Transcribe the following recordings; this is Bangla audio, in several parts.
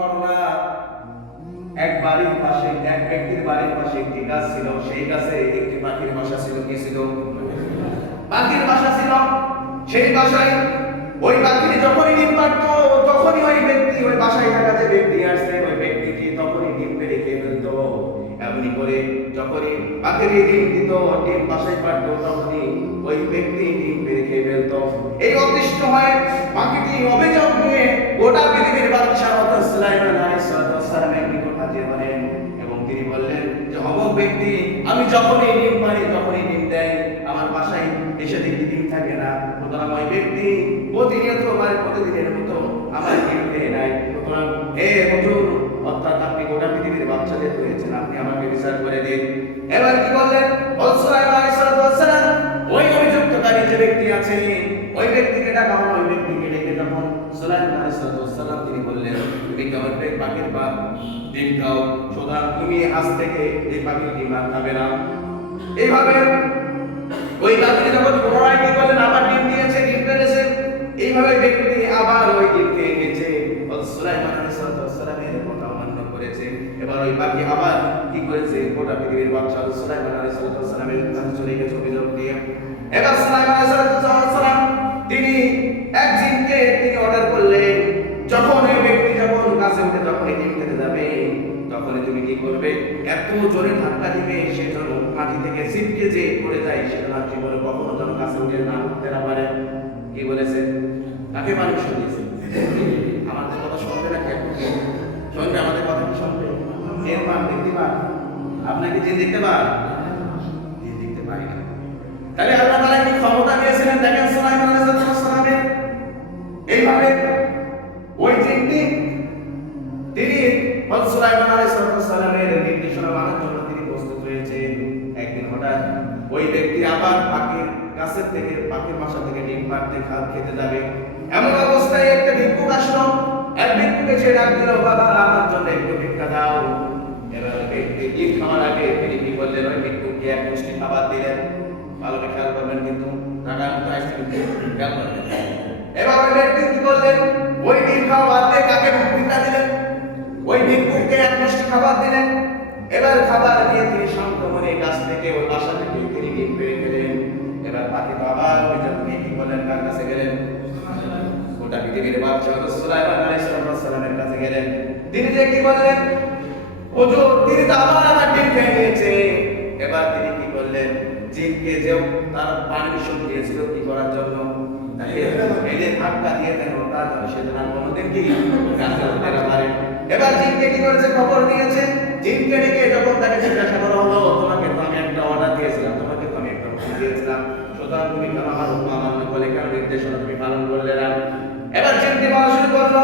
ঘটনা, এক বাড়ির পাশে, এক ব্যক্তির বাড়ির পাশে একটি গাছ ছিল। সেই গাছে একটি পাখির বাসা ছিল। কি ছিল? পাখির বাসা ছিল। সেই বাসায় ওই পাখি যখনই ডিম পাড়তো, তখনই ওই ব্যক্তি, ওই বাসায় থাকা যে ব্যক্তি আসছে, ওই ব্যক্তিটি তখনই ডিম পেড়ে খেয়ে ফেলতো। এমনি করে যখনই পাখির ডিম দিত, ডিম বাসায় পাড়তো, তখনই ওই ব্যক্তি ডিম পেড়ে খেয়ে ফেলতো। এই অদৃষ্ট হয়ে পাখিটি অভিযোগ নিয়ে গোটা পৃথিবীর বাদশাহ হযরত সুলাইমান আলাইহিস সালামের নিকট হাজির হলেন এবং তিনি বললেন যে অমুক ব্যক্তি আমি যখনই ডিম পাড়ি, যখনই ডিম দেয়, আমার বাসায় এসে দেখি ডিম থাকে না। সুতরাং ওই ব্যক্তি প্রতিনিয়ত প্রতিদিনের মতো আমার ডিম খেয়ে নেয়। সুতরাং হে হুজুর, অর্থাৎ আপনি গোটা পৃথিবীর বাচ্চাদের হয়েছেন, আপনি আমাকে বিচার করে দিন। এবার কি বললেন? সুলাইমান আলাইহিস সালাম ওই অভিযুক্তকারী যে ব্যক্তি আছে, ওই ব্যক্তিকে ডাকা হলো। ওই ব্যক্তিকে ডেকে যখন সুলাইমান আলাইহিস সালাম তিনি বললেন, তুমি কেমন পাখির ডিম খাও, সুতরাং তুমি আজ থেকে এই পাখির ডিম আর খাবে না। এইভাবে ওই পাখি যখন পুনরায় কি করলেন, আবার ডিম দিয়েছে, ডিম পেড়েছে। এইভাবে ব্যক্তি আবার ওই ডিম খেয়ে গেছে, সুলাইমান আলাইহিস সালামের কথা অমান্য করেছে। এবার ওই পাখি আবার কি করেছে, গোটা পৃথিবীর বাদশা সুলাইমান আলাইহিস সালামের কাছে চলে গেছে অভিযোগ দিয়ে। এবার সুলাইমান আলাইহিস সালাম তিনি এক জিনকে তিনি অর্ডার করলেন, যখন ওই ব্যক্তি যখন কাছে উঠে যখন ডিম খেতে যাবে, তখনই তুমি কি করবে, এত জোরে ধাক্কা দিবে সে যেন মাটি থেকে ছিটকে যে পড়ে যায়, সেটা না জীবনে কখনো যেন কাছে উঠে না উঠতে না পারে। কি বলেছে? তাকে মানুষ শুনিয়েছে। আমাদের কথা শুনবে না? কেন শুনবে? আমাদের কথা কি শুনবে? এর মান দেখতে পান? আপনাকে যে দেখতে পান? দেখতে পাই না। তাহলে আল্লাহ তাআলা কি ক্ষমতা দিয়েছিলেন দেখেন সুলাইমান আলাইহিস সালামের। এইভাবে ওই জিনটি তিনি হযরত সুলাইমান আলাইহিস সালামের নির্দেশনা মানার জন্য তিনি প্রস্তুত হয়েছেন। একদিন হঠাৎ ওই ব্যক্তি আবার পাখির গাছের থেকে, পাখির বাসা থেকে ডিম পাড়তে খেতে যাবে। এমন অবস্থায় একটা ভিক্ষুক আসলো। এক ভিক্ষুক এসে ডাক দিল, বাবা আমার জন্য একটু ভিক্ষা দাও। এবার ব্যক্তি ডিম খাওয়ার আগে তিনি কি করলেন, ওই ভিক্ষুককে এক মুষ্টি খাবার দিলেন। ভালো করে খেয়াল করবেন কিন্তু, টাকার মতো আসছে কিন্তু খেয়াল করবেন। এবার ওই ব্যক্তি কি করলেন, ওই ডিম খাওয়া বাদ দিয়ে কাকে ভিক্ষা দিলেন, ওই ভিক্ষুককে এক মুষ্টি খাবার দিলেন। এবার খাবার দিয়ে তিনি শান্ত মনে গাছ থেকে, ওই বাসা থেকে তিনি ডিম পেড়ে খেলেন। এবার পাখি আবার ওই জন্য কি করলেন, কার কাছে গেলেন? গোটা পৃথিবীর বাদশা সুলাইমান আলাইহিস সালামের কাছে গেলেন। তিনি যে কি বললেন, হুজুর তিনি তো আবার ডিম খেয়ে নিয়েছে। এবার তিনি কি করলেন, জিনকে যে তার পারমিশন দিয়েছিল কি করার জন্য, এই যে ধাক্কা দিয়ে দেন তার জন্য, সেজন্য কোনোদিন কি কাছে উঠতে না পারে। এবার জিনকে কি করেছে, খবর দিয়েছে। জিনকে ডেকে যখন তাকে জিজ্ঞাসা করা হলো, তোমাকে তো আমি একটা অর্ডার দিয়েছিলাম, তোমাকে তো আমি একটা হুকুম দিয়েছিলাম, সুতরাং তুমি কেন আমার হুকুম অমান্য করলে, কেন নির্দেশনা তুমি পালন করলে না? এবার জিনকে বলা শুরু করলো,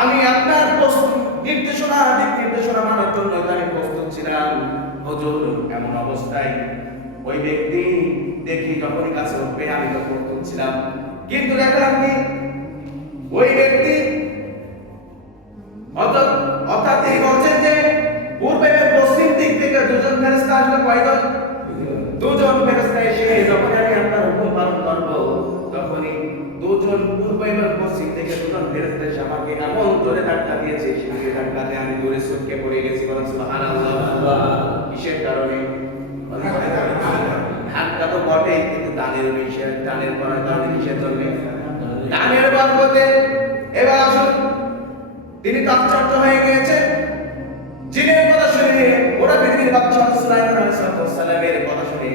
আমি আপনার নির্দেশনা মানার জন্য আমি প্রস্তুত ছিলাম হুজুর। এমন অবস্থায় ওই ব্যক্তি দেখি যখনই কাছে উঠবে আমি তো প্রস্তুত ছিলাম, কিন্তু দেখলাম কি ওই ব্যক্তি অর্থাৎ তিনি বলছেন যে পূর্বে পশ্চিম দিক থেকে দুজন ফেরেশতা আসলো। কয়জন? দুজন ফেরেশতা এসে যখন আমি আপনার হুকুম পালন করব, তখনই দুজন পূর্ব এবং পশ্চিম থেকে দুজন ফেরেশতা এসে আমাকে এমন জোরে ধাক্কা দিয়েছে, সেই ধাক্কাতে আমি জোরে ছটকে পড়ে গেছি। বলেন সুবহানাল্লাহ। কিসের কারণে? ধাক্কা তো বটেই, কিন্তু দানের বিষয়, দানের করার কারণে কিসের জন্য? দানের বরকতে। এবার আসুন, তিনি আশ্চর্য হয়ে গিয়েছে। জিনের কথা শুনে, গোটা পৃথিবীর বাদশা সুলাইমান আলাইহিস সালামের কথা শুনে,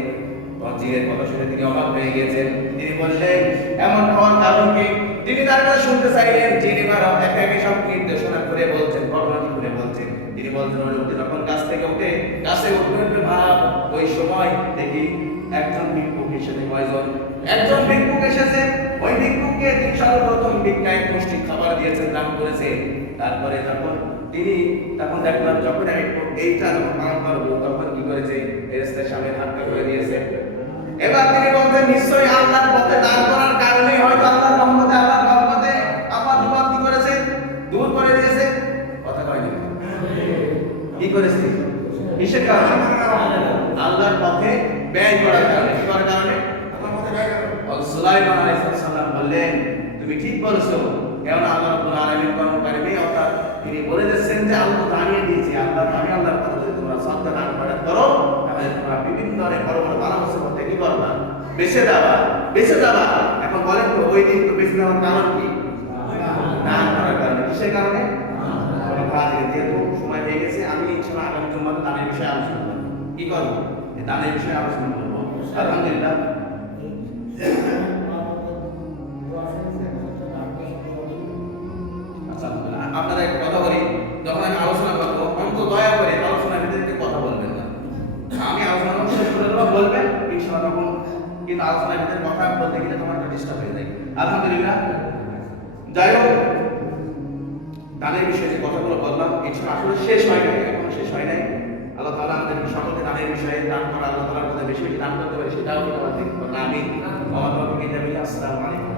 জিনের কথা শুনে তিনি অবাক হয়ে গিয়েছেন। তিনি বললেন এমন হওয়ার কারণ কি? তিনি তার কাছে শুনতে চাইলেন। যিনি একে একে সব নির্দেশনা করে বলছেন, ঘটনাটি করে বলছেন। তিনি বলছেন ওই লোকটি যখন গাছ থেকে উঠে গাছে উঠবে ভাব, ওই সময় দেখি একজন ভিক্ষুক এসেছে। কয়জন? একজন ভিক্ষুক এসেছে। ওই ভিক্ষুককে তিনি সর্বপ্রথম ভিক্ষায় মুষ্টি খাবার দিয়েছেন, দান করেছে। তারপরে যখন তিনি তখন দেখলাম যখন আমি এইটা যখন পালন করবো, তখন কি করেছে, ফেরেশতার সামনে ধাক্কা করে দিয়েছে। এবার তিনি বলছেন নিশ্চয়ই আল্লাহর পথে দান করার কারণে হয়তো আল্লাহর রহমতে, আল্লাহর বরকতে আমার বিপদ কি করেছে, দূর করে দিয়েছে। কথা কয় না? কি করেছে? কিসের কারণে? আল্লাহর পথে ব্যয় করার কারণে। কি করার কারণে? আল্লাহর পথে ব্যয় করার কারণে। সুলাইমান আলাইহিস সালাম বললেন তুমি ঠিক বলেছো, কেননা আল্লাহ রাব্বুল আলামিন কর্মকারী অর্থাৎ তিনি বলে দিচ্ছেন যে আল্লাহ জানিয়ে দিয়েছি আল্লাহ আমি আল্লাহর কথা যদি তোমরা সদকা দান করো তাহলে তোমরা বিভিন্ন ধরনের বড় বড় বালা মুসিবত থেকে কি করবা বেঁচে যাবা এখন বলেন তো ওই দিন তো বেঁচে যাওয়ার কারণ কি দান করার কারণে কিসের কারণে যেহেতু সময় হয়ে গেছে আমি ইনশাআল্লাহ আগামী জুম্মাতে দানের বিষয়ে আলোচনা করব কি করব এই দানের বিষয়ে আলোচনা করব আলহামদুলিল্লাহ আপনারা একটা কথা বলি যখন আমি আলোচনা করবো অন্তত দয়া করে আলোচনার ভিতরে কথা বলবেন না আমি আলোচনা শেষ করে দেবো বলবেন ইনশাআল্লাহ তখন কিন্তু আলোচনার ভিতরে কথা বলতে গেলে তোমার একটা ডিস্টার্ব হয়ে যায় আলহামদুলিল্লাহ যাই হোক দানের বিষয়ে যে কথাগুলো বললাম এটা আসলে শেষ হয় নাই এখনো শেষ হয় নাই আল্লাহ তাআলা আমাদের সকলকে দানের বিষয়ে দান করা আল্লাহ তাআলার কাছে বেশি বেশি দান করতে পারে সেটাও আমাদের আমি আসসালামু আলাইকুম